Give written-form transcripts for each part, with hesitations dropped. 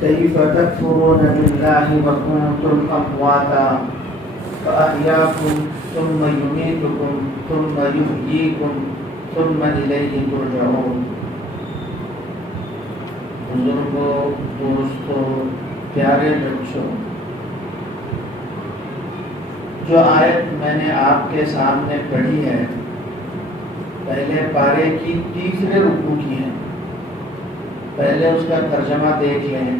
كيف تكفرون بالله وكنتم أمواتا فأحياكم ثم يميتكم ثم يحييكم ثم إليه ترجعون. بزرگوں، دوستوں، پیارے بچوں، جو آیت میں نے آپ کے سامنے پڑھی ہے پہلے پارے کی تیسرے رکوع کی ہے. پہلے اس کا ترجمہ دیکھ لیں.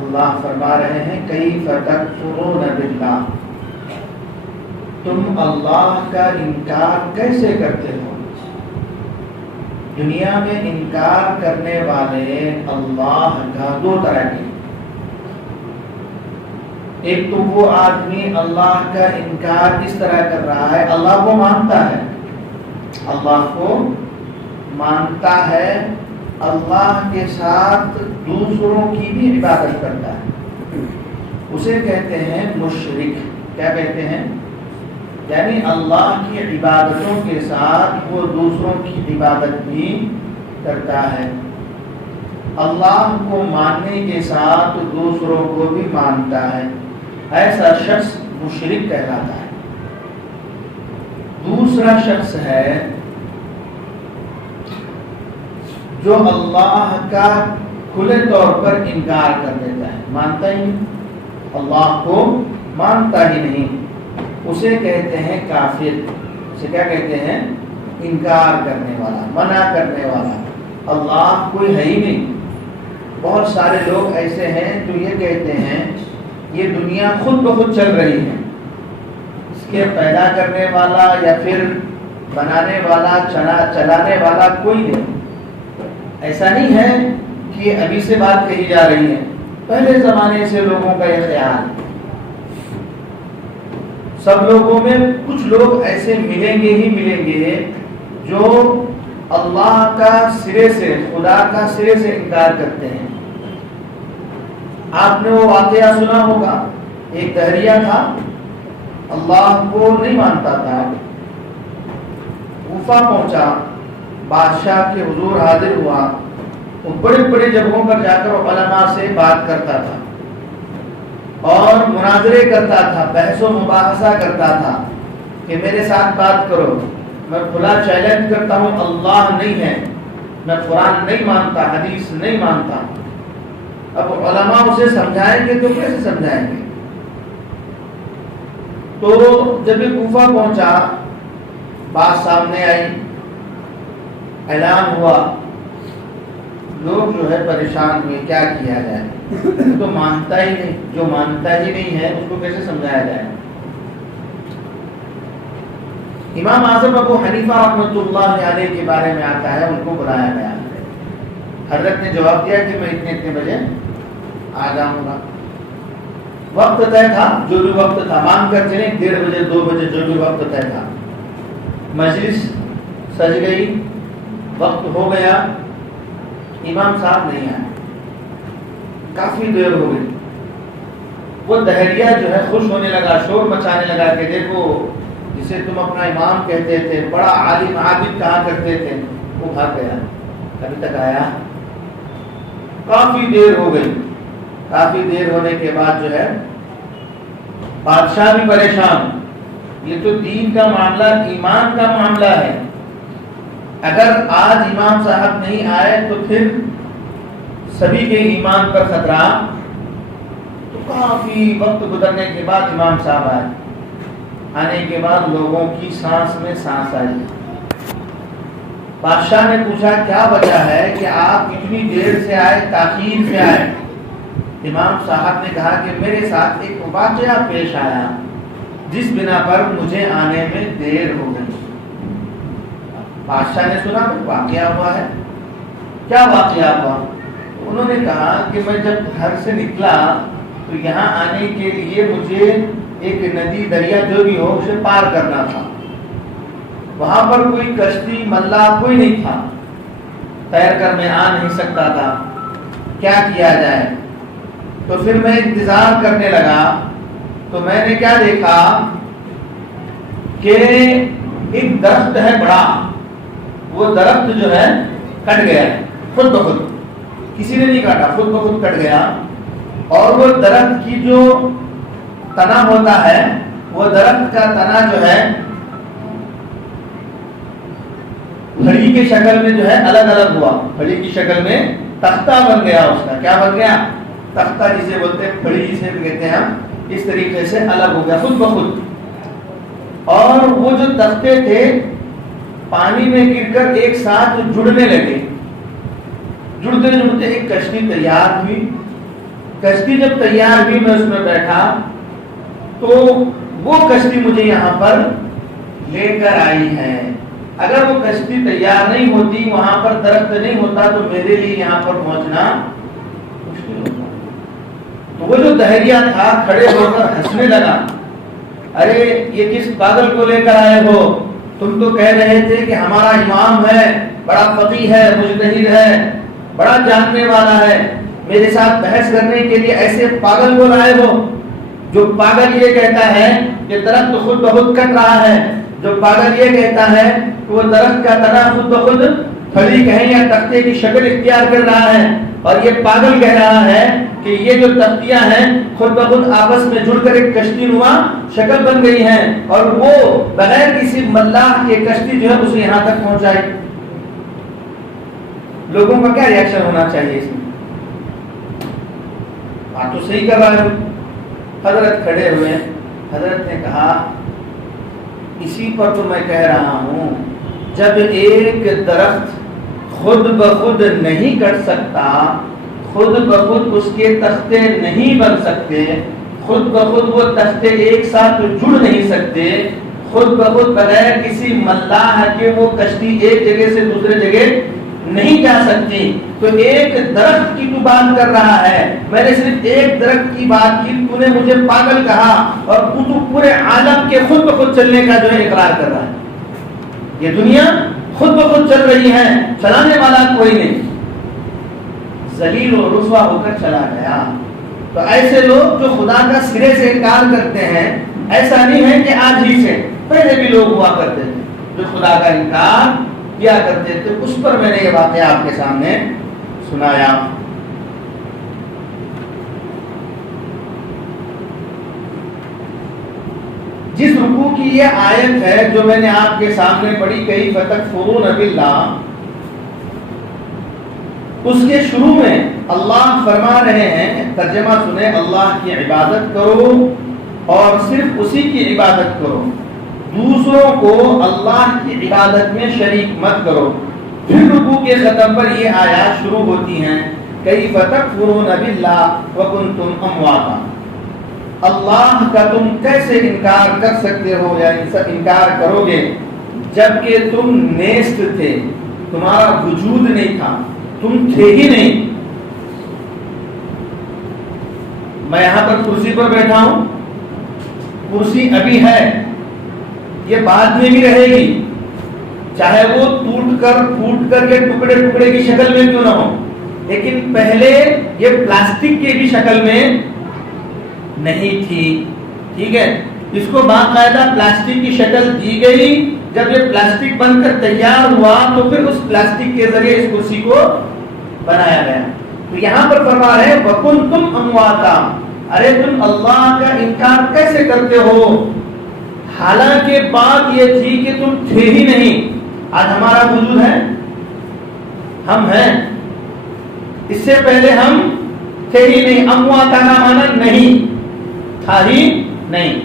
اللہ فرما رہے ہیں کیف تکفرون باللہ، تم اللہ کا انکار کیسے کرتے ہو. دنیا میں انکار کرنے والے اللہ کا دو طرح کے، ایک تو وہ آدمی اللہ کا انکار اس طرح کر رہا ہے، اللہ کو مانتا ہے، اللہ کو مانتا ہے، اللہ کے ساتھ دوسروں کی بھی عبادت کرتا ہے، اسے کہتے ہیں مشرک. کیا کہتے ہیں؟ یعنی اللہ کی عبادتوں کے ساتھ وہ دوسروں کی عبادت بھی کرتا ہے. اللہ کو ماننے کے ساتھ دوسروں کو بھی مانتا ہے، ایسا شخص مشرک کہلاتا ہے. دوسرا شخص ہے جو اللہ کا کھلے طور پر انکار کر دیتا ہے، مانتا ہی نہیں، اللہ کو مانتا ہی نہیں، اسے کہتے ہیں کافر. اسے کیا کہتے ہیں؟ انکار کرنے والا، منع کرنے والا. اللہ کوئی ہے ہی نہیں. بہت سارے لوگ ایسے ہیں جو یہ کہتے ہیں یہ دنیا خود بخود چل رہی ہے، اس کے پیدا کرنے والا یا پھر بنانے والا چلانے والا کوئی نہیں. ایسا نہیں ہے کہ ابھی سے بات کہی جا رہی ہے، پہلے زمانے سے لوگوں کا یہ خیال. سب لوگوں میں کچھ لوگ ایسے ملیں گے ہی ملیں گے جو اللہ کا سرے سے، خدا کا سرے سے انکار کرتے ہیں. آپ نے وہ واقعہ سنا ہوگا، ایک دہریہ تھا، اللہ کو نہیں مانتا تھا، کوفہ پہنچا، بادشاہ کے حضور حاضر ہوا، وہ بڑے بڑے جگہوں پر جا کر علماء سے بات کرتا تھا اور مناظرے کرتا تھا، بحث و مباحثہ کرتا تھا کہ میرے ساتھ بات کرو، میں کھلا چیلنج کرتا ہوں اللہ نہیں ہے، میں قرآن نہیں مانتا، حدیث نہیں مانتا. اب علماء اسے سمجھائیں گے تو کیسے سمجھائیں گے؟ تو جب یہ کوفہ پہنچا، بات سامنے آئی، اعلان ہوا، لوگ جو ہے پریشان ہوئے، کیا کیا جائے؟ تو مانتا ہی نہیں، جو مانتا ہی نہیں ہے اس کو کیسے سمجھایا جائے؟ امام اعظم ابو حنیفہ رحمۃ اللہ علیہ کے بارے میں آتا ہے، ان کو بلایا گیا. حضرت نے جواب دیا کہ میں اتنے بجے آ جاؤں گا. وقت طے تھا، جو بھی وقت تھا، مان کر چلیں 1:30 بجے 2 بجے جو بھی وقت طے تھا. مجلس سج گئی، وقت ہو گیا، امام صاحب نہیں آئے، کافی دیر ہو گئی. وہ دہریہ جو ہے خوش ہونے لگا، شور مچانے لگا کہ دیکھو جسے تم اپنا امام کہتے تھے، بڑا عالم عابد کہا کرتے تھے، وہ بھاگ گیا، ابھی تک آیا. کافی دیر ہو گئی. کافی دیر ہونے کے بعد جو ہے بادشاہ بھی پریشان. یہ تو دین کا معاملہ، ایمان کا معاملہ ہے، اگر آج امام صاحب نہیں آئے تو پھر سبھی کے ایمان پر خطرہ. تو کافی وقت گزرنے کے بعد امام صاحب آئے. آنے کے بعد لوگوں کی سانس میں سانس آئی. بادشاہ نے پوچھا کیا وجہ ہے کہ آپ اتنی دیر سے آئے، تاخیر سے آئے؟ امام صاحب نے کہا کہ میرے ساتھ ایک واقعہ پیش آیا جس بنا پر مجھے آنے میں دیر ہو گئی. بادشاہ نے سنا واقعہ ہوا ہے. کیا واقعہ ہوا؟ انہوں نے کہا کہ میں جب گھر سے نکلا تو یہاں آنے کے لیے مجھے ایک ندی، دریا جو بھی ہو، اسے پار کرنا تھا. وہاں پر کوئی کشتی، ملا کوئی نہیں تھا، تیر کر میں آ نہیں سکتا تھا. کیا کیا جائے؟ تو پھر میں انتظار کرنے لگا تو میں نے کیا دیکھا کہ ایک درخت ہے بڑا، وہ درخت جو ہے کٹ گیا خود بخود، کسی نے نہیں کاٹا، خود بخود کٹ گیا. اور وہ درخت کی جو تنا ہوتا ہے، وہ درخت کا تنا جو ہے پھڑی کی شکل میں جو ہے الگ الگ ہوا، پھڑی کی شکل میں تختہ بن گیا، اس کا کیا بن گیا؟ تختہ جسے بولتے ہیں، پھڑی جسے کہتے ہیں ہم، اس طریقے سے الگ ہو گیا خود بخود۔ اور وہ جو تختے تھے پانی میں گر کر ایک ساتھ جڑنے لگے، جڑتے جڑتے ایک کشتی تیار ہوئی۔ کشتی جب تیار ہوئی، میں اس میں بیٹھا تو وہ کشتی مجھے یہاں پر لے کر آئی ہے۔ اگر وہ کشتی تیار نہیں ہوتی، وہاں پر درخت نہیں ہوتا، تو میرے لیے یہاں پر پہنچنا مشکل ہوتا۔ تو وہ جو دہریہ تھا کھڑے ہو کر ہنسنے لگا، ارے یہ کس پاگل کو لے کر آئے ہو؟ تم تو کہہ رہے تھے کہ ہمارا امام ہے، بڑا فقیہ ہے، مجتہد ہے، بڑا جاننے والا ہے، میرے ساتھ بحث کرنے کے لیے ایسے پاگل کو لائے ہو؟ جو پاگل یہ کہتا ہے کہ درخت خود بخود کٹ رہا ہے، جو پاگل یہ کہتا ہے کہ وہ درخت کا تنا خود بخود پھڑی کہیں یا تختے کی شکل اختیار کر رہا ہے، اور یہ پاگل کہہ رہا ہے کہ یہ جو تختیاں ہیں خود بخود آپس میں جڑ کر ایک کشتی نما شکل بن گئی ہیں، اور وہ بغیر کسی ملاح کے کشتی جو ہے اسے یہاں تک پہنچائی۔ لوگوں کا کیا ریاکشن ہونا چاہیے اس میں؟ بات تو صحیح کر رہا ہے۔ حضرت کھڑے ہوئے، حضرت نے کہا اسی پر تو میں کہہ رہا ہوں، جب ایک درخت خود بخود نہیں کٹ سکتا، خود بخود اس کے تختے نہیں بن سکتے، خود بخود وہ تختے ایک ساتھ جڑ نہیں سکتے، خود بخود بغیر کسی ملاح کے وہ کشتی ایک جگہ سے دوسرے جگہ نہیں جا سکتی، تو ایک درخت کی تو بات کر رہا ہے، میں نے صرف ایک درخت کی بات کی، تو نے مجھے پاگل کہا، اور تو پورے عالم کے خود بخود چلنے کا جو ہے اقرار کر رہا ہے۔ یہ دنیا خود بخود چل رہی ہے، چلانے والا کوئی نہیں۔ ذلیل و رسوا ہو کر چلا گیا۔ تو ایسے لوگ جو خدا کا سرے سے انکار کرتے ہیں، ایسا نہیں ہے کہ آج ہی سے، پہلے بھی لوگ ہوا کرتے تھے جو خدا کا انکار کیا کرتے تھے۔ اس پر میں نے یہ واقعہ آپ کے سامنے سنایا۔ جس رکوع کی یہ آیت ہے جو میں نے آپ کے سامنے پڑھی، کیف تکفرون باللہ، اس کے شروع میں اللہ فرما رہے ہیں، ترجمہ سنیں، اللہ کی عبادت کرو اور صرف اسی کی عبادت کرو، دوسروں کو اللہ کی عبادت میں شریک مت کرو۔ پھر رکوع کے ختم پر یہ آیات شروع ہوتی ہیں، کیف تکفرون باللہ وکنتم امواتا، اللہ کا تم کیسے انکار کر سکتے ہو یا انکار کرو گے جبکہ تم نیست تھے، تمہارا وجود نہیں تھا، تم تھے ہی نہیں۔ میں یہاں پر کرسی پر بیٹھا ہوں، کرسی ابھی ہے، یہ بعد میں بھی رہے گی، چاہے وہ ٹوٹ کر پھوٹ کر کے ٹکڑے ٹکڑے کی شکل میں کیوں نہ ہو، لیکن پہلے یہ پلاسٹک کی بھی شکل میں نہیں تھی، ٹھیک ہے؟ اس کو باقاعدہ پلاسٹک کی شکل دی گئی، جب یہ پلاسٹک بن کر تیار ہوا تو پھر اس پلاسٹک کے ذریعے اس کرسی کو بنایا گیا۔ تو یہاں پر فرما رہے وَكُنْتُمْ أَمْوَاتًا، ارے تم اللہ کا انکار کیسے کرتے ہو، حالانکہ بات یہ تھی کہ تم تھے ہی نہیں۔ آج ہمارا وجود ہے، ہم ہیں، اس سے پہلے ہم تھے ہی نہیں۔ امواتا کا معنی نہیں تھا ہی نہیں۔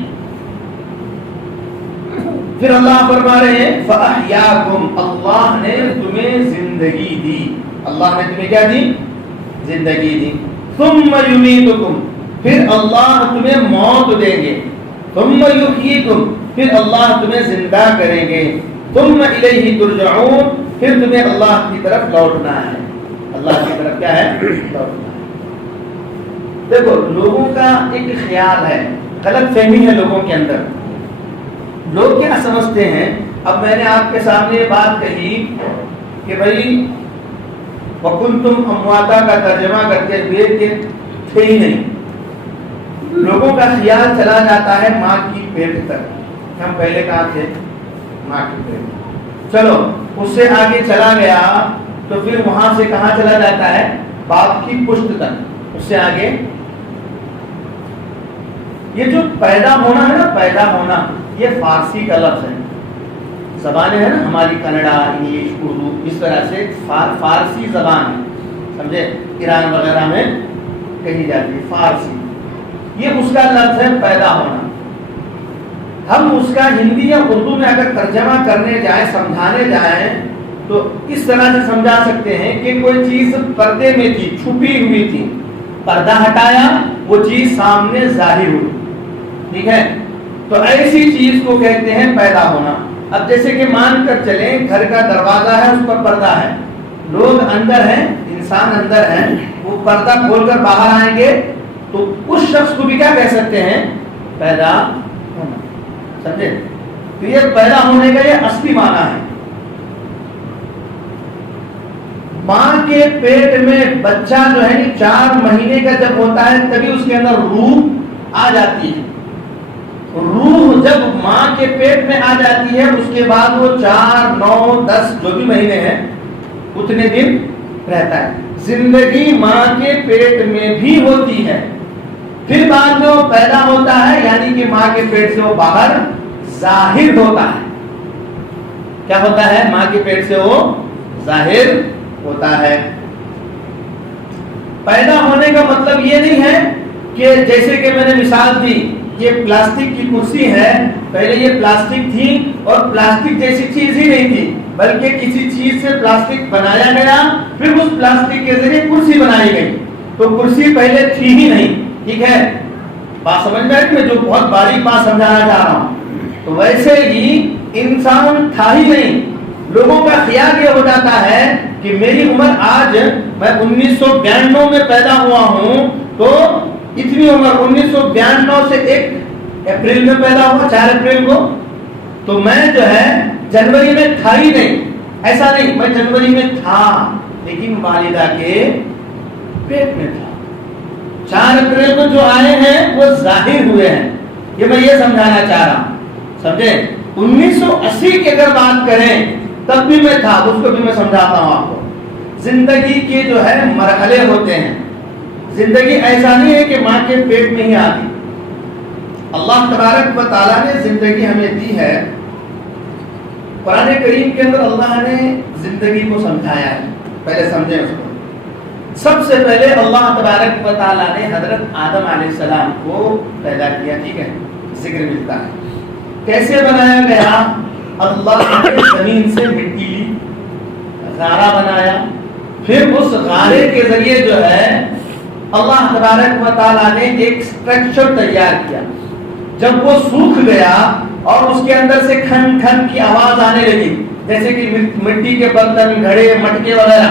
پھر اللہ فرما رہے ہیں فَأَحْيَاكُمْ، اللہ نے تمہیں زندگی دی، اللہ نے تمہیں کیا دی؟ زندگی دی۔ ثُمَّ يُمِيتُكُمْ، پھر اللہ تمہیں موت دیں گے۔ ثُمَّ يُحْيِيكُمْ، پھر اللہ تمہیں زندہ کریں گے۔ ثُمَّ إِلَيْهِ تُرْجَعُونَ، پھر تمہیں اللہ کی طرف لوٹنا ہے۔ اللہ کی طرف کیا ہے؟ لوٹنا ہے۔ دیکھو لوگوں کا ایک خیال ہے، غلط فہمی ہے لوگوں کے اندر۔ لوگ کیا سمجھتے ہیں، اب میں نے آپ کے سامنے یہ بات کہی کہ بھائی وَكُنْتُمْ أَمْوَاتًا کا ترجمہ کرتے ہوئے کہ تھے ہی نہیں، لوگوں کا خیال چلا جاتا ہے ماں کی پیٹ تک، ہم پہلے کہاں تھے؟ ماں کی پیٹ۔ چلو اس سے آگے چلا گیا تو پھر وہاں سے کہاں چلا جاتا ہے؟ باپ کی پشت تک، اس سے آگے یہ جو پیدا ہونا ہے نا، پیدا ہونا، یہ فارسی کا لفظ ہے. زبانیں ہیں نا ہماری، کنڑا، انگلش، اردو، اس طرح سے فارسی زبان ہے، سمجھے، ایران وغیرہ میں کہی جاتی ہے فارسی. یہ اس کا لفظ ہے پیدا ہونا. ہم اس کا ہندی یا اردو میں اگر ترجمہ کرنے جائیں، سمجھانے جائیں، تو اس طرح سے سمجھا سکتے ہیں کہ کوئی چیز پردے میں تھی، چھپی ہوئی تھی، پردہ ہٹایا، وہ چیز سامنے ظاہر ہوئی. ٹھیک ہے، تو ایسی چیز کو کہتے ہیں پیدا ہونا. اب جیسے کہ مان کر چلیں گھر کا دروازہ ہے، اس پر پردہ ہے، لوگ اندر ہیں، انسان اندر ہیں، وہ پردہ کھول کر باہر آئیں گے تو اس شخص کو بھی کیا کہہ سکتے ہیں؟ پیدا ہونا. سمجھے؟ تو یہ پیدا ہونے کا یہ اصلی معنی ہے. ماں کے پیٹ میں بچہ جو ہے 4 مہینے کا جب ہوتا ہے تبھی اس کے اندر روح آ جاتی ہے. روح جب ماں کے پیٹ میں آ جاتی ہے اس کے بعد وہ 4، 9، 10 جو بھی مہینے ہیں اتنے دن رہتا ہے. زندگی ماں کے پیٹ میں بھی ہوتی ہے، پھر بعد میں وہ پیدا ہوتا ہے، یعنی کہ ماں کے پیٹ سے وہ باہر ظاہر ہوتا ہے. کیا ہوتا ہے؟ ماں کے پیٹ سے وہ ظاہر ہوتا ہے. پیدا ہونے کا مطلب یہ نہیں ہے کہ جیسے کہ میں نے مثال دی، یہ پلاسٹک کی کرسی ہے، پہلے یہ پلاسٹک تھی اور پلاسٹک جیسی چیز ہی نہیں تھی، بلکہ کسی چیز سے پلاسٹک بنایا گیا، پھر اس پلاسٹک کے ذریعے کرسی بنائی گئی. تو کرسی پہلے تھی ہی نہیں. ٹھیک ہے، بات سمجھ میں آئی؟ میں جو بہت باریک بات سمجھانا چاہ رہا ہوں. تو ویسے ہی انسان تھا ہی نہیں. لوگوں کا خیال یہ ہو جاتا ہے کہ میری عمر آج، میں 1992 میں پیدا ہوا ہوں، تو اتنی عمر 1992 سے 1 اپریل میں پیدا ہوا، 4 اپریل کو، تو میں جو ہے جنوری میں تھا ہی نہیں. ایسا نہیں، میں جنوری میں تھا لیکن والدہ کے پیٹ میں تھا. 4 اپریل کو جو آئے ہیں وہ ظاہر ہوئے ہیں. یہ میں یہ سمجھانا چاہ رہا ہوں. سمجھے؟ 1980 کی اگر بات کریں تب بھی میں تھا، اس کو بھی میں سمجھاتا ہوں آپ کو. زندگی کے جو ہے مرحلے ہوتے ہیں. زندگی ایسا نہیں ہے کہ ماں کے پیٹ میں ہی آتی. اللہ تبارک و تعالیٰ نے زندگی ہمیں دی ہے. قرآن کریم کے اندر اللہ نے زندگی کو سمجھایا ہے. پہلے سمجھیں اس کو. سب سے پہلے اللہ تبارک و تعالیٰ نے حضرت آدم علیہ السلام کو پیدا کیا. ٹھیک ہے، ذکر ملتا ہے. کیسے بنایا گیا؟ اللہ نے زمین سے مٹی لی، غارہ بنایا، پھر اس غارے کے ذریعے جو ہے اللہ تبارک و تعالیٰ نے ایک اسٹرکچر تیار کیا. جب وہ سوکھ گیا اور اس کے اندر سے کھن کھن کی آواز آنے لگی، جیسے کہ مٹی کے برتن، گھڑے، مٹکے وغیرہ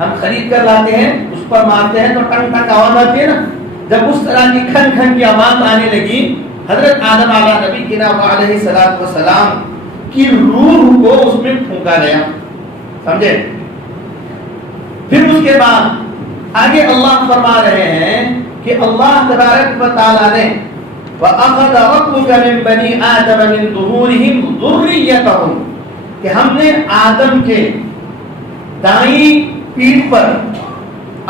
ہم خرید کر لاتے ہیں، اس پر مارتے ہیں تو ٹنگ ٹنگ آواز آتی ہے نا. جب اس طرح کی کھن کھن کی آواز آنے لگی، حضرت آدم علیہ نبی کی علیہ الصلوۃ والسلام کی روح کو اس میں پھونکا گیا. سمجھے؟ پھر اس کے بعد آگے اللہ فرما رہے ہیں کہ اللہ تبارک و تعالیٰ نے وَأَخَذَ رَبُّكَ مِن بَنِي آدَمَ مِن ظُهُورِهِمْ ذُرِّيَّتَهُمْ کہ ہم نے آدم کے دائیں پیٹھ پر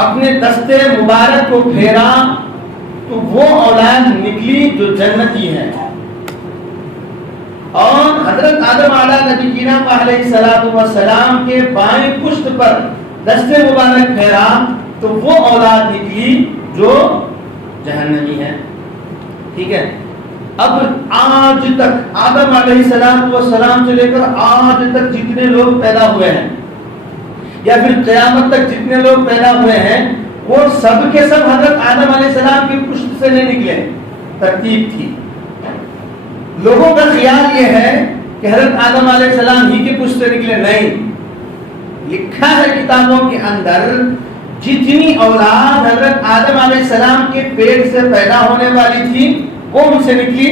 اپنے دستے مبارک کو پھیرا تو وہ اولاد نکلی جو جنتی ہے. اور حضرت آدم علیہ نبی علیہ الصلوۃ والسلام کے بائیں پشت پر دستے مبارک پھیرا تو وہ اولاد نکلی جو جہنمی ہے. ٹھیک ہے، اب آج تک آدم علیہ السلام سے لے کر آج تک جتنے لوگ پیدا ہوئے ہیں یا پھر قیامت تک جتنے لوگ پیدا ہوئے ہیں وہ سب کے سب حضرت آدم علیہ السلام کی پشت سے نہیں نکلے. ترتیب تھی. لوگوں کا خیال یہ ہے کہ حضرت آدم علیہ السلام ہی کی پشت سے نکلے. نہیں، لکھا ہے کتابوں کے اندر جتنی اولاد حضرت آدم علیہ السلام کے پیٹ سے پیدا ہونے والی تھی وہ ان سے نکلی.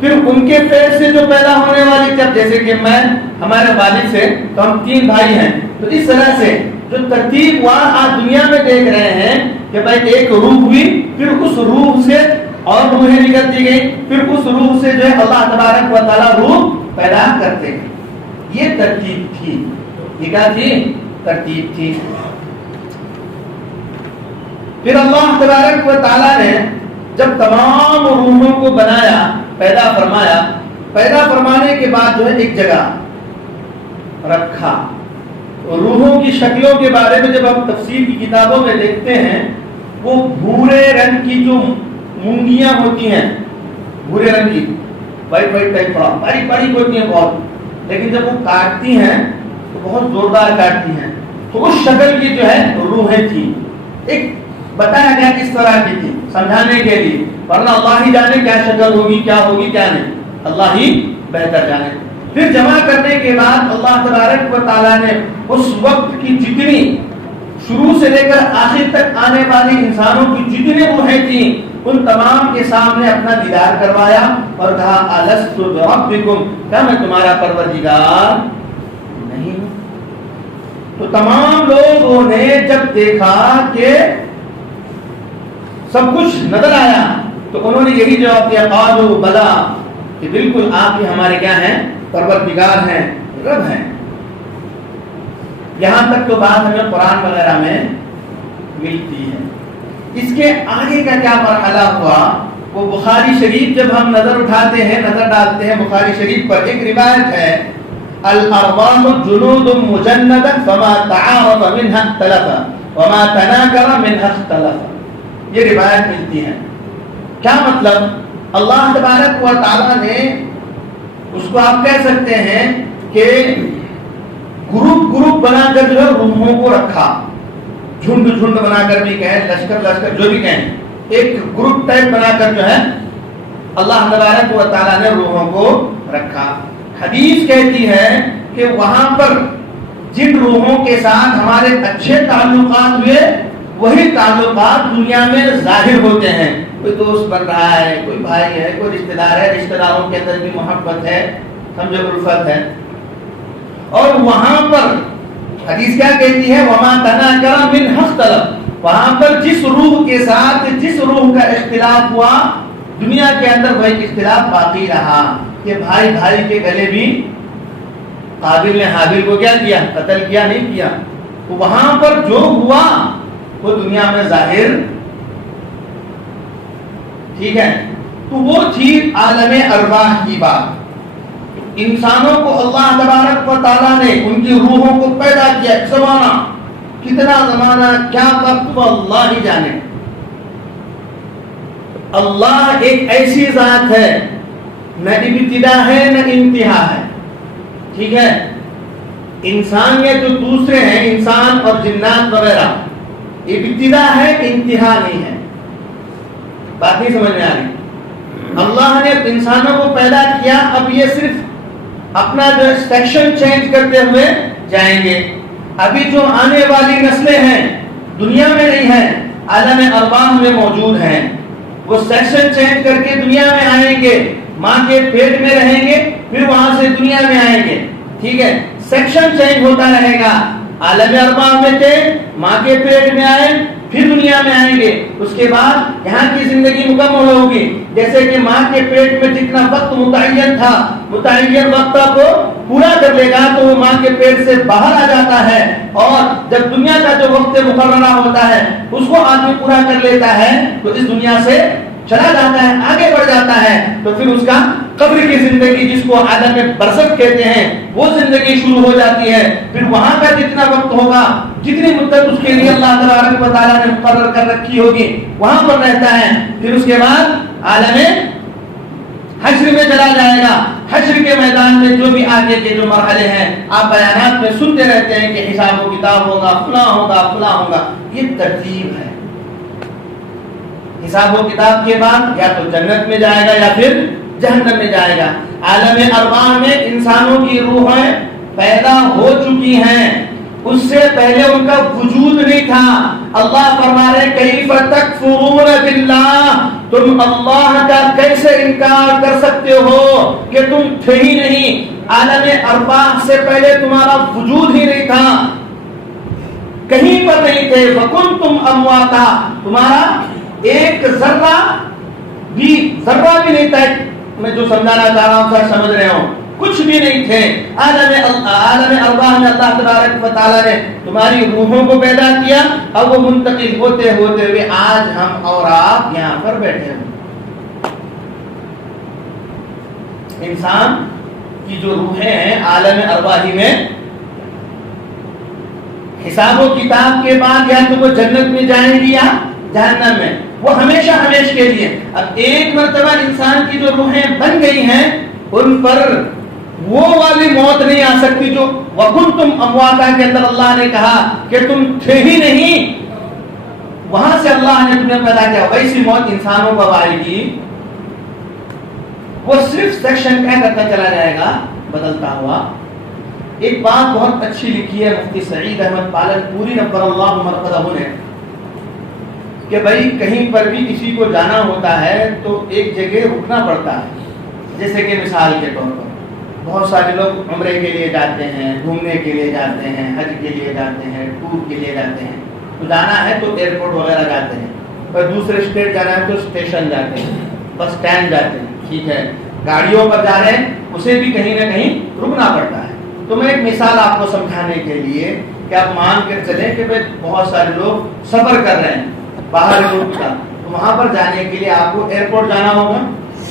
پھر ان کے پیٹ سے جو پیدا ہونے والی تھی، اب جیسے کہ میں ہمارے والد سے تو ہم 3 بھائی ہیں، تو اس طرح سے جو ترتیب وہاں آج دنیا میں دیکھ رہے ہیں کہ بھائی ایک روح ہوئی، پھر اس روح سے اور روحیں نکلتی گئی، پھر اس روح سے جو ہے اللہ تبارک و تعالیٰ روح پیدا کرتے ہیں. یہ ترتیب تھی. یہ کیا تھی؟ ترتیب تھی. پھر اللہ تبارک و تعالیٰ نے جب تمام روحوں کو بنایا، پیدا فرمایا، پیدا فرمانے کے بعد جو ہے ایک جگہ رکھا. روحوں کی شکلوں کے بارے میں جب آپ تفسیر کی کتابوں میں دیکھتے ہیں، وہ بھورے رنگ کی جو مونگیاں ہوتی ہیں، بھورے رنگ کی وائٹ وائٹ ٹائپ باریک باریک ہوتی ہیں بہت، لیکن جب وہ کاٹتی ہیں تو بہت زوردار کاٹتی ہیں. تو اس شکل کی جو ہے روحیں تھیں. ایک بتایا گیا کس طرح کی تھی سمجھانے کے لیے، ورنہ اللہ ہی جانے کیا شکل ہوگی، کیا ہوگی، کیا نہیں، اللہ ہی بہتر جانے. پھر جمع کرنے کے بعد اللہ تبارک و تعالیٰ نے اس وقت کی جتنی شروع سے لے کر آخر تک آنے والی انسانوں کی جتنی روحیں تھیں، ان تمام کے سامنے اپنا دیدار کروایا اور کہا الست بربکم، کیا میں تمہارا پروردگار نہیں ہوں؟ تو تمام لوگوں نے جب دیکھا کہ سب کچھ نظر آیا تو انہوں نے یہی جواب دیا قالوا بلا، کہ بالکل آپ ہی ہمارے کیا ہیں، پروردگار ہیں، رب ہیں. یہاں تک تو بات ہمیں قرآن وغیرہ میں ملتی ہے. اس کے آگے کا کیا مرحلہ ہوا، وہ بخاری شریف جب ہم نظر اٹھاتے ہیں، نظر ڈالتے ہیں بخاری شریف پر، ایک روایت ہے الارواح جنود مجندہ فما تعارف منها اختلف وما تناکر منها اختلف. یہ روایت ملتی ہے. کیا مطلب؟ اللہ تبارک و تعالیٰ نے اس کو آپ کہہ سکتے ہیں کہ گروپ بنا کر جو ہے روحوں کو رکھا، جھنڈ بنا کر بھی کہیں، لشکر جو بھی کہیں، ایک گروپ ٹائپ بنا کر جو ہے اللہ تبارک و تعالیٰ نے روحوں کو رکھا. حدیث کہتی ہے کہ وہاں پر جن روحوں کے ساتھ ہمارے اچھے تعلقات ہوئے، وہی تعلقات دنیا میں ظاہر ہوتے ہیں. کوئی دوست بن رہا ہے، کوئی بھائی ہے، کوئی رشتہ دار ہے، رشتہ داروں کے اندر بھی محبت ہے، سمجھو الفت ہے. اور وہاں پر حدیث کیا کہتی ہے وما تناکر منها اختلف، وہاں پر جس روح کے ساتھ جس روح کا اختلاف ہوا، دنیا کے اندر وہی اختلاف باقی رہا. کہ بھائی کے گلے بھی قابل نے حابل کو کیا کیا، قتل کیا، نہیں کیا. تو وہاں پر جو ہوا وہ دنیا میں ظاہر، ٹھیک ہے. تو وہ تھی عالم ارواح کی بات. انسانوں کو اللہ تبارک و تعالیٰ نے ان کی روحوں کو پیدا کیا. زمانہ کتنا زمانہ، کیا وقت، وہ اللہ ہی جانے. اللہ ایک ایسی ذات ہے، نہ ابتدا ہے نہ انتہا ہے، ٹھیک ہے. انسان یا جو دوسرے ہیں، انسان اور جنات وغیرہ، ابتدا ہے، انتہا نہیں ہے. بات نہیں سمجھ میں آ رہی. اللہ نے انسانوں کو پیدا کیا، اب یہ صرف اپنا جو سیکشن چینج کرتے ہوئے جائیں گے. ابھی جو آنے والی نسلیں ہیں دنیا میں نہیں ہیں، عالم ارواح میں موجود ہیں. وہ سیکشن چینج کر کے دنیا میں آئیں گے، ماں کے پیٹ میں رہیں گے، پھر وہاں سے دنیا میں آئیں گے، ٹھیک ہے. سیکشن چینج ہوتا رہے گا. عالم ارواح میں تھے، ماں کے پیٹ میں آئے، پھر دنیا میں آئیں گے. اس کے بعد یہاں کی زندگی مکمل ہوگی. جیسے کہ ماں کے پیٹ میں جتنا وقت متعین تھا، متعین وقت کو پورا کر لے گا تو وہ ماں کے پیٹ سے باہر آ جاتا ہے. اور جب دنیا کا جو وقت مقررہ ہوتا ہے اس کو آدمی پورا کر لیتا ہے تو اس دنیا سے چلا جاتا ہے، آگے بڑھ جاتا ہے. تو پھر اس کا قبر کی زندگی، جس کو عالم برزخ کہتے ہیں، وہ زندگی شروع ہو جاتی ہے. پھر وہاں کا جتنا وقت ہوگا، جتنی مدت اس کے لیے اللہ تبارک و تعالیٰ نے مقرر کر رکھی ہوگی، وہاں پر رہتا ہے. پھر اس کے بعد عالم حشر میں چلا جائے گا. حشر کے میدان میں جو بھی آگے کے جو مرحلے ہیں آپ بیانات میں سنتے رہتے ہیں کہ حساب و کتاب ہوگا، فلاں ہوگا. یہ ترتیب ہے. حساب و کتاب کے بعد یا تو جنت میں جائے گا یا پھر جہنم میں جائے گا. عالم ارواح میں انسانوں کی روحیں پیدا ہو چکی ہیں، اس سے پہلے ان کا وجود نہیں تھا. اللہ فرما رہے کیف تکفرون باللہ، تم اللہ کا کیسے انکار کر سکتے ہو کہ تم تھے ہی نہیں. عالم ارواح سے پہلے تمہارا وجود ہی نہیں تھا، کہیں پر نہیں تھے. وکنتم امواتا، تمہارا ایک ذرہ بھی نہیں تھا. میں جو سمجھانا چاہ رہا ہوں سر سمجھ رہے ہوں. کچھ بھی نہیں تھے. عالم ارواح میں اللہ تبارک و تعالیٰ نے تمہاری روحوں کو پیدا کیا اور وہ منتقل ہوتے ہوتے ہوئے آج ہم اور آپ یہاں پر بیٹھے ہیں. انسان کی جو روحیں ہیں عالم ارواحی میں حساب و کتاب کے بعد یا تو وہ جنت میں جائیں گی یا جہنم میں, وہ ہمیشہ ہمیشہ کے لیے. اب ایک مرتبہ انسان کی جو روحیں بن گئی ہیں ان پر وہ والی موت نہیں آ سکتی جو وَكُنْتُمْ أَمْوَاتًا کے اندر اللہ نے کہا کہ تم تھے ہی نہیں, وہاں سے اللہ نے تمہیں پیدا کیا. ویسی موت انسانوں کو آئے گی, وہ صرف سیکشن کیا کرتا چلا جائے گا بدلتا ہوا. ایک بات بہت اچھی لکھی ہے مفتی سعید احمد پالنپوری نبر اللہ مرقدہ نے کہ بھائی کہیں پر بھی کسی کو جانا ہوتا ہے تو ایک جگہ رکنا پڑتا ہے. جیسے کہ مثال کے طور پر بہت سارے لوگ عمرے کے لیے جاتے ہیں, گھومنے کے لیے جاتے ہیں, حج کے لیے جاتے ہیں, ٹور کے لیے جاتے ہیں. تو جانا ہے تو ایئرپورٹ وغیرہ جاتے ہیں, پر دوسرے اسٹیٹ جانا ہے تو اسٹیشن جاتے ہیں, بس اسٹینڈ جاتے ہیں. ٹھیک ہے, گاڑیوں پر جا رہے ہیں اسے بھی کہیں نہ کہیں رکنا پڑتا ہے. تو میں ایک مثال آپ کو سمجھانے کے لیے کہ آپ مان کر چلیں کہ بہت سارے لوگ سفر کر رہے ہیں باہر ملک کا, تو وہاں پر جانے کے لیے آپ کو ایئرپورٹ جانا ہوگا,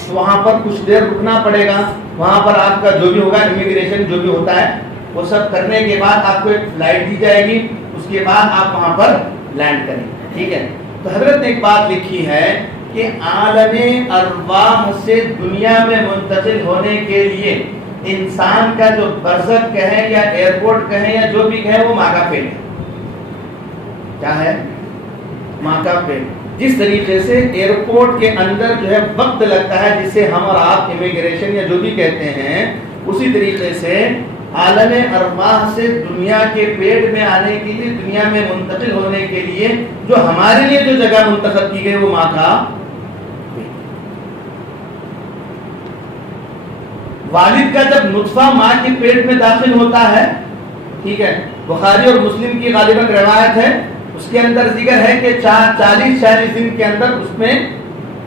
تو وہاں پر کچھ دیر رکنا پڑے گا. وہاں پر آپ کا جو بھی ہوگا امیگریشن جو بھی ہوتا ہے وہ سب کرنے کے بعد آپ کو ایک فلائٹ دی جائے گی, اس کے بعد آپ وہاں پر لینڈ کریں. ٹھیک ہے, تو حضرت نے ایک بات لکھی ہے کہ عالم ارواح سے دنیا میں منتقل ہونے کے لیے انسان کا جو برزخ کہیں یا ایئرپورٹ کہیں یا جو بھی کہیں وہ ماں کا پیٹ ہے. کیا ہے؟ ماں کا پیٹ. جس طریقے سے ایئرپورٹ کے اندر جو ہے وقت لگتا ہے جسے ہم اور آپ امیگریشن یا جو بھی کہتے ہیں, اسی طریقے سے عالم ارواح سے دنیا کے پیٹ میں آنے کے لیے, دنیا میں منتقل ہونے کے لیے جو ہمارے لیے جو جگہ منتخب کی گئی وہ ماں کا. والد کا جب نطفہ ماں کے پیٹ میں داخل ہوتا ہے, ٹھیک ہے, بخاری اور مسلم کی غالباً روایت ہے, اس کے اندر ذکر ہے کہ 40 دن کے اندر اس میں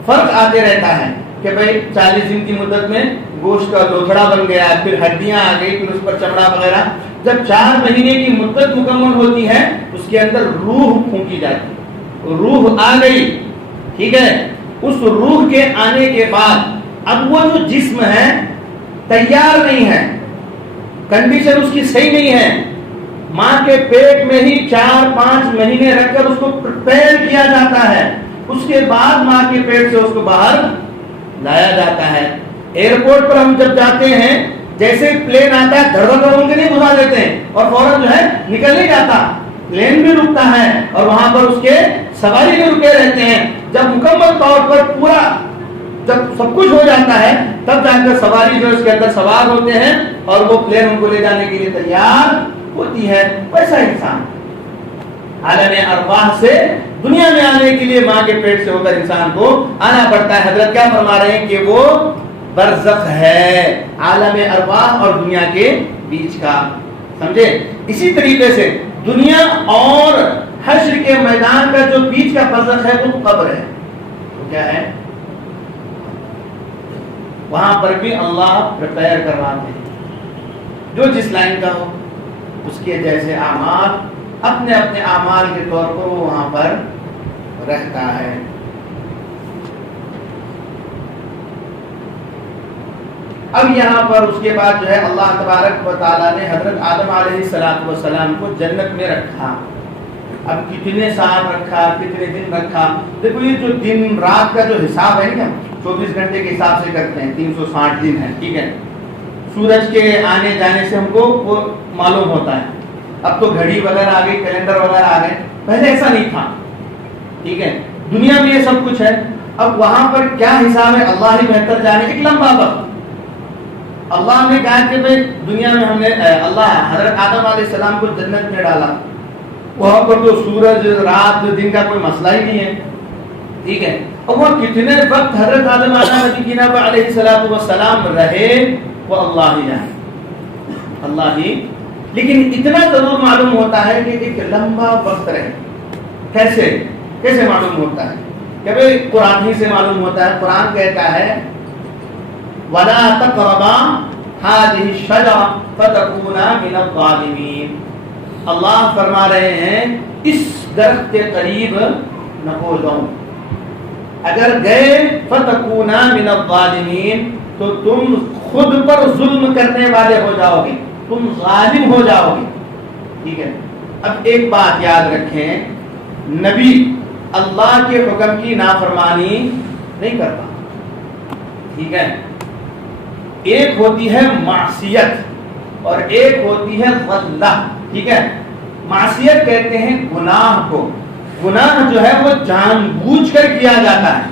فرق آتے رہتا ہے کہ بھئی 40 دن کی مدت میں گوشت کا لوتھڑا بن گیا, پھر ہڈیاں آ گئی, پھر اس پر چمڑا وغیرہ. جب 4 مہینے کی مدت مکمل ہوتی ہے اس کے اندر روح پھونکی جاتی ہے, روح آ گئی. ٹھیک ہے, اس روح کے آنے کے بعد اب وہ جو جسم ہے تیار نہیں ہے, کنڈیشن اس کی صحیح نہیں ہے. ماں کے پیٹ میں ہی 4-5 مہینے رکھ کر اس کو پریپیئر کیا جاتا ہے, اس کے بعد ماں کے پیٹ سے اس کو باہر لایا جاتا ہے. ایئرپورٹ پر ہم جب جاتے ہیں جیسے پلین آتا ہے دھڑکن کے نہیں گھما دیتے ہیں اور فوراً جو ہے نکل نہیں جاتا, پلین بھی رکتا ہے اور وہاں پر اس کے سواری بھی رکے رہتے ہیں. جب مکمل طور پر پورا جب سب کچھ ہو جاتا ہے تب جا کر سواری جو اس کے اندر سوار ہوتے ہیں اور وہ پلین ان کو لے جانے کے لیے تیار ہوتی ہے. ویسا انسان عالم ارواح سے دنیا میں آنے کے لیے ماں کے پیٹ سے ہو کر انسان کو آنا پڑتا ہے. حضرت کیا فرما رہے ہیں کہ وہ برزخ ہے عالم ارواح اور دنیا کے بیچ کا, سمجھے. اسی طریقے سے دنیا اور حشر کے میدان کا جو بیچ کا برزخ ہے وہ قبر ہے. تو کیا ہے؟ وہاں پر بھی اللہ پریپیئر کرواتے ہیں جو جس لائن کا ہو اس کے جیسے اعمال اپنے اپنے اعمال کے طور پر وہ وہاں پر رہتا ہے. اب یہاں پر اس کے بعد جو ہے اللہ تبارک و تعالیٰ نے حضرت آدم علیہ السلام کو جنت میں رکھا. اب کتنے سال رکھا, کتنے دن رکھا. دیکھو یہ جو دن رات کا جو حساب ہے نا 24 گھنٹے کے حساب سے کرتے ہیں, 360 دن ہے. ٹھیک ہے, سورج کے آنے جانے سے ہم کو وہ معلوم ہوتا ہے. اب تو گھڑی وغیرہ آ گئی, کیلنڈر وغیرہ آ گئے, پہلے ایسا نہیں تھا. ٹھیک ہے, دنیا میں یہ سب کچھ ہے. اب وہاں پر کیا حساب ہے اللہ ہی بہتر جانے. ایک لمبا وقت اللہ نے کہا کہ بھائی دنیا میں ہم نے اللہ حضرت آدم علیہ السلام کو جنت میں ڈالا. وہاں پر تو سورج رات دن کا کوئی مسئلہ ہی نہیں ہے. ٹھیک ہے, اور وہ کتنے وقت حضرت آدم علیہ السلام رہے وہ اللہ ہی جانے, اللہ ہی. لیکن اتنا ضرور معلوم ہوتا ہے کہ ایک لمبا وقت رہے. کیسے معلوم ہوتا ہے کہ بھئی قرآن ہی سے معلوم ہوتا ہے. قرآن کہتا ہے وَلَا تَقْرَبَا هذه الشجرة فتكونا من الظالمين. اللہ فرما رہے ہیں اس درخت کے قریب نہ ہو جاؤ، اگر گئے فتکونا من الظالمین تو تم خود پر ظلم کرنے والے ہو جاؤ گے، تم ظالم ہو جاؤ گے. ٹھیک ہے. اب ایک بات یاد رکھیں، نبی اللہ کے حکم کی نافرمانی نہیں کرتا. ٹھیک ہے. ایک ہوتی ہے معصیت اور ایک ہوتی ہے غلہ. ٹھیک ہے. معصیت کہتے ہیں گناہ کو، گناہ جو ہے وہ جان بوجھ کر کیا جاتا ہے.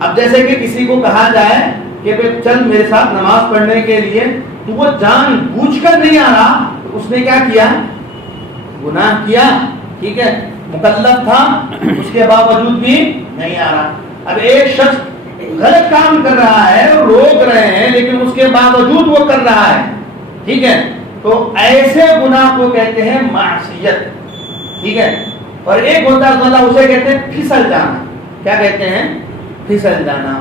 اب جیسے کہ کسی کو کہا جائے کہ چل میرے ساتھ نماز پڑھنے کے لیے، تو وہ جان بوجھ کر نہیں آ رہا، تو اس نے کیا کیا؟ گناہ کیا. ٹھیک ہے. مکلف تھا، اس کے باوجود بھی نہیں آ رہا. اب ایک شخص غلط کام کر رہا ہے اور روک رہے ہیں لیکن اس کے باوجود وہ کر رہا ہے. ٹھیک ہے. تو ایسے گناہ کو کہتے ہیں معصیت. ٹھیک ہے. اور ایک ہوتا ہے غلہ، اسے کہتے ہیں پھسل جانا. کیا کہتے ہیں؟ پھسل جانا.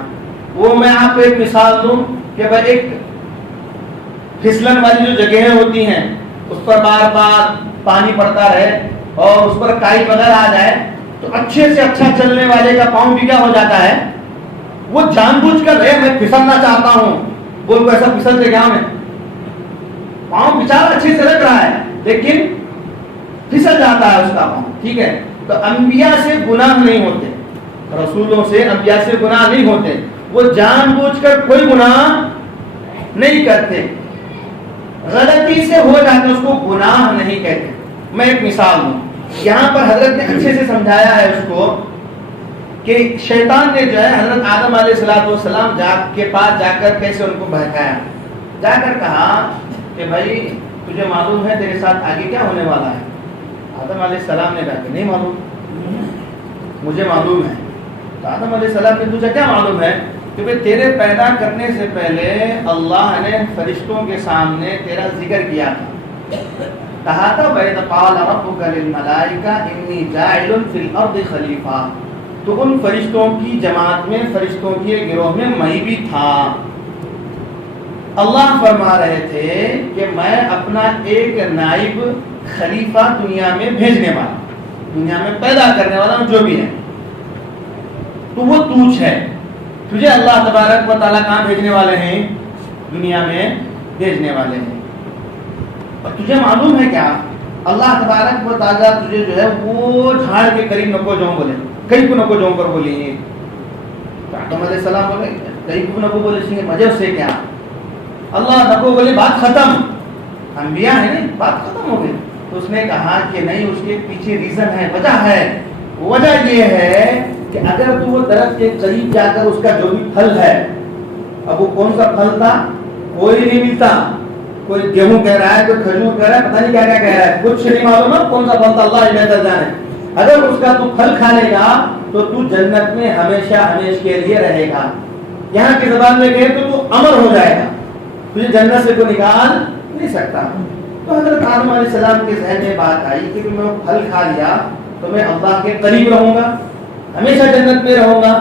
وہ میں آپ کو ایک مثال دوں کہ بھائی ایک پھسلن والی جو جگہیں ہوتی ہیں اس پر بار بار پانی پڑتا رہے اور اس پر کائی وغیرہ آ جائے تو اچھے سے اچھا چلنے والے کا پاؤں بھی کیا ہو جاتا ہے؟ وہ جان بوجھ کر میں پھسلنا چاہتا ہوں، بول کو ایسا پھسل دے گا، میں پاؤں بیچارہ اچھے سے لگ رہا ہے لیکن پھسل جاتا ہے اس کا پاؤں. ٹھیک ہے. تو انبیاء سے گناہ نہیں ہوتے، رسولوں سے انبیاء سے گناہ نہیں ہوتے. وہ جان بوجھ کر کوئی گناہ نہیں کرتے، غلطی سے ہو جاتے، اس کو گناہ نہیں کہتے. میں ایک مثال دوں. یہاں پر حضرت نے اچھے سے سمجھایا ہے اس کو کہ شیطان نے جو ہے حضرت آدم علیہ السلام کے پاس جا کر کیسے ان کو بہکایا. جا کر کہا کہ بھائی تجھے معلوم ہے تیرے ساتھ آگے کیا ہونے والا ہے؟ آدم علیہ السلام نے کہا کہ نہیں معلوم، مجھے معلوم ہے. تو آدم علیہ السلام نے پوچھا کیا معلوم ہے؟ کہ بھئی تیرے پیدا کرنے سے پہلے اللہ نے فرشتوں کے سامنے تیرا ذکر کیا تھا، کہا تھا وَإِذْ قَالَ رَبُّكَ لِلْمَلَائِكَةِ إِنِّي جَاعِلٌ فِي الْأَرْضِ خَلِيفَةً. تو ان فرشتوں کی جماعت میں، فرشتوں کے گروہ میں میں بھی تھا. اللہ فرما رہے تھے کہ میں اپنا ایک نائب خلیفہ دنیا میں بھیجنے والا، دنیا میں پیدا کرنے والا ہوں جو بھی ہے. تو وہ توچ ہے، تجھے اللہ تبارک و تعالیٰ کہاں بھیجنے والے ہیں؟ دنیا میں بھیجنے والے ہیں. اور تجھے معلوم ہے کیا اللہ تبارک و تعالیٰ تجھے جو ہے وہ جھاڑ کے قریب نکو جاؤں بولے، کہیں کو نکو جاؤں کر بولی. آدم علیہ السلام بولے کہیں کو نکو بولے سنگے مجھے اس سے کیا؟ اللہ نکو بولے بات ختم، انبیاء ہے نہیں، بات ختم ہو گئی. تو اس نے کہا کہ نہیں، اس کے پیچھے ریزن ہے، وجہ ہے. وجہ یہ ہے کہ اگر تو وہ درخت کے قریب جا کر اس کا جو بھی پھل ہے، اب وہ کون سا پھل تھا کوئی نہیں ملتا، کوئی گیہوں کہہ رہا ہے، کوئی کھجور کہہ رہا ہے، پتہ نہیں کیا کیا کہہ رہا ہے، کچھ نہیں معلوم ہے کون سا پھل تھا، اللہ ہی بہتر جانے. اگر اس کا تو پھل کھا لے گا تو تو جنت میں ہمیشہ ہمیش کے لیے رہے گا. یہاں کی زبان میں کہے تو امر ہو جائے گا، تجھے جنت سے کوئی نکال نہیں سکتا. تو حضرت آدم علیہ السلام کے ذہن میں بات آئی کہ میں پھل کھا لیا تو میں اللہ کے قریب رہوں گا، ہمیشہ جنت میں رہوں گا.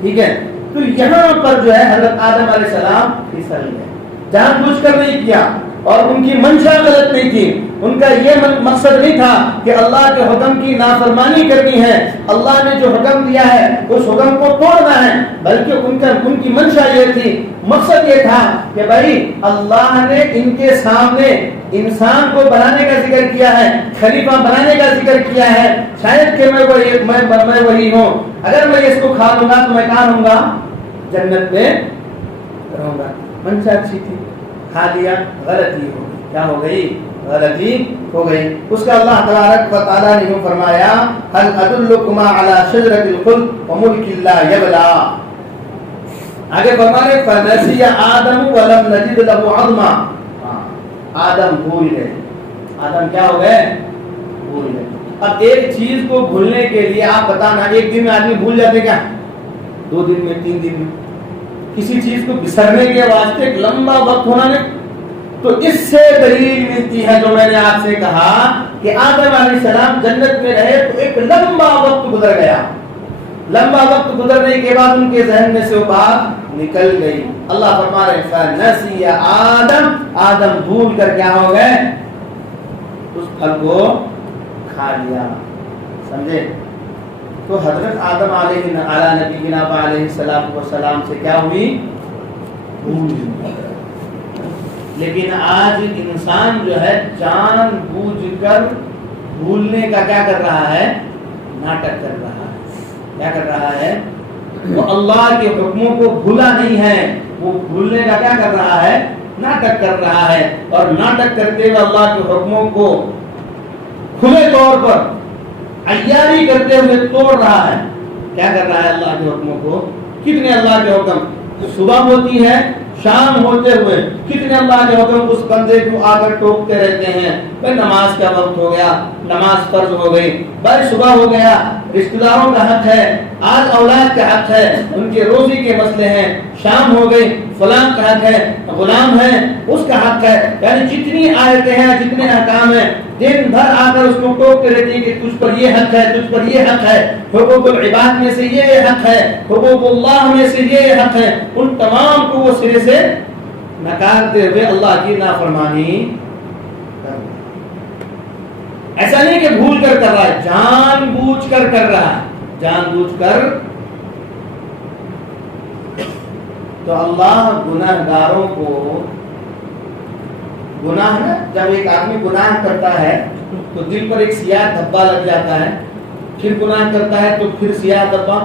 ٹھیک ہے. تو یہاں پر جو ہے حضرت آدم علیہ السلام پھسل گئے، جان بوجھ کر نہیں کیا اور ان کی منشا غلط نہیں تھی. ان کا یہ مقصد نہیں تھا کہ اللہ کے حکم کی نافرمانی کرنی ہے، اللہ نے جو حکم دیا ہے اس حکم کو توڑنا ہے، بلکہ ان کی منشا یہ تھی، مقصد یہ تھا کہ بھائی اللہ نے ان کے سامنے انسان کو بنانے کا ذکر کیا ہے، خلیفہ بنانے کا ذکر کیا ہے، شاید کہ میں وہی ہوں، اگر میں اس کو کھا لوں گا تو میں کہاں رہوں گا؟ جنت میں رہوں گا. منشا اچھی تھی، کھا لیا، غلطی ہو گئی. کیا ہو گئی؟ غلطی ہو گئی. اس کا اللہ تبارک و تعالیٰ نے یوں فرمایا هل ادلکما علی شجرۃ الخلد وملک لا یبلی. آگے فرمانے فنسی آدم ولم نجد له عظما. آدم بھول گئے. آدم کیا ہو گئے؟ بھول گئے. اب ایک چیز کو بھولنے کے لیے آپ بتانا ایک دن میں آدمی بھول جاتے کیا؟ 2 دن میں، 3 دن میں. کسی چیز کو بسرنے کے واسطے ایک لمبا وقت ہونا نہیں. تو اس سے دلیل ملتی ہے جو میں نے آپ سے کہا کہ آدم علیہ السلام جنت میں رہے تو ایک لمبا وقت گزر گیا. لمبا وقت گزرنے کے بعد ان کے ذہن میں سے وہ بات نکل گئی. اللہ فرما رہے ہیں فنسی آدم بھول کر کیا ہو گئے، اس پھل کو کھا لیا. سمجھے؟ تو حضرت آدم علیہ نبینا علیہ السلام سے کیا ہوئی؟ بھول. لیکن آج انسان جو ہے جان بوجھ کر بھولنے کا کیا کر رہا ہے؟ ناٹک کر رہا ہے. کیا کر رہا ہے؟ وہ اللہ کے حکموں کو بھولا نہیں ہے، وہ بھولنے کا کیا کر رہا ہے؟ ناٹک کر رہا ہے. اور ناٹک کرتے ہوئے اللہ کے حکموں کو کھلے طور پر عیاری کرتے ہوئے توڑ رہا ہے. کیا کر رہا ہے؟ اللہ کے حکموں کو. کتنے اللہ کے حکم صبح ہوتی ہے شام ہوتے ہوئے کتنے اللہ کے حکم اس بندے کو آ کر ٹوکتے رہتے ہیں. بھائی نماز کا وقت ہو گیا، نماز فرض ہو گئی، بھائی صبح ہو گیا، رشتہ داروں کا حق ہے، آج اولاد کا حق ہے، ان کے روزی کے مسئلے ہیں، شام ہو گئی، فلاں کا حق ہے، غلام ہے اس کا حق ہے. یعنی جتنی آیتیں ہیں، جتنے احکام ہیں، دن بھر آ کر اس کو ٹوکتے رہتے ہیں کہ تجھ پر یہ حق ہے، تجھ پر یہ حق ہے، حقوق العباد میں سے یہ حق ہے، حقوق اللہ میں سے یہ حق ہے. ان تمام کو وہ سرے سے نکارتے ہوئے اللہ کی نافرمانی کر رہا ہے. ایسا نہیں کہ بھول کر کر رہا ہے، جان بوجھ کر کر رہا ہے، جان بوجھ کر. تو اللہ گناہگاروں کو گناہ ہے، جب ایک آدمی گناہ کرتا ہے تو دل پر ایک سیاہ دھبا لگ جاتا ہے، پھر گناہ کرتا ہے تو پھر سیاہ دھبا،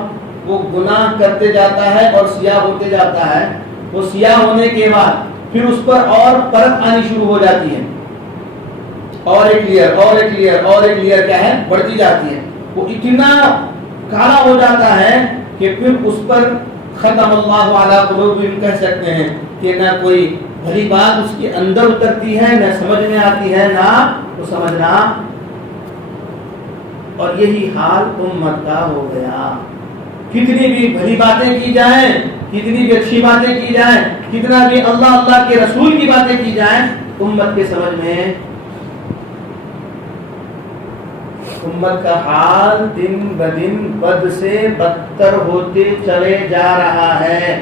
وہ گناہ کرتے جاتا ہے اور سیاہ ہوتے جاتا ہے. وہ سیاہ ہونے کے بعد پھر اس پر اور پرت آنی شروع ہو جاتی ہے، اور ایک لیئر اور ایک لیئر اور ایک لیئر کیا ہے بڑھتی جاتی ہے. وہ اتنا کالا ہو جاتا ہے کہ پھر اس پر ختم اللہ علی قلوبہم کہہ سکتے ہیں کہ نہ کوئی بھلی بات اس کے اندر اترتی ہے، نہ سمجھ میں آتی ہے، نہ وہ سمجھنا. اور یہی حال امت کا ہو گیا. کتنی بھی بھلی باتیں کی جائیں، کتنی بھی اچھی باتیں کی جائیں، کتنا بھی اللہ کے رسول کی باتیں کی جائیں، امت کے سمجھ میں، امت کا حال دن بدن بد سے بدتر ہوتے چلے جا رہا ہے.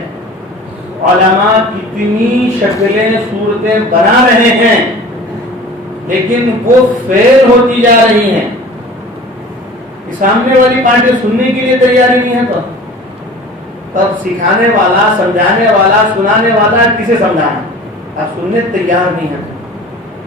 علماء کتنی شکلیں صورتیں بنا رہے ہیں لیکن وہ فیل ہوتی جا رہی ہیں. سامنے والی پارٹی سننے کے لیے تیاری نہیں ہے، تو تب سکھانے والا، سمجھانے والا، سنانے والا کسے سمجھانا؟ اب سننے تیار نہیں ہے.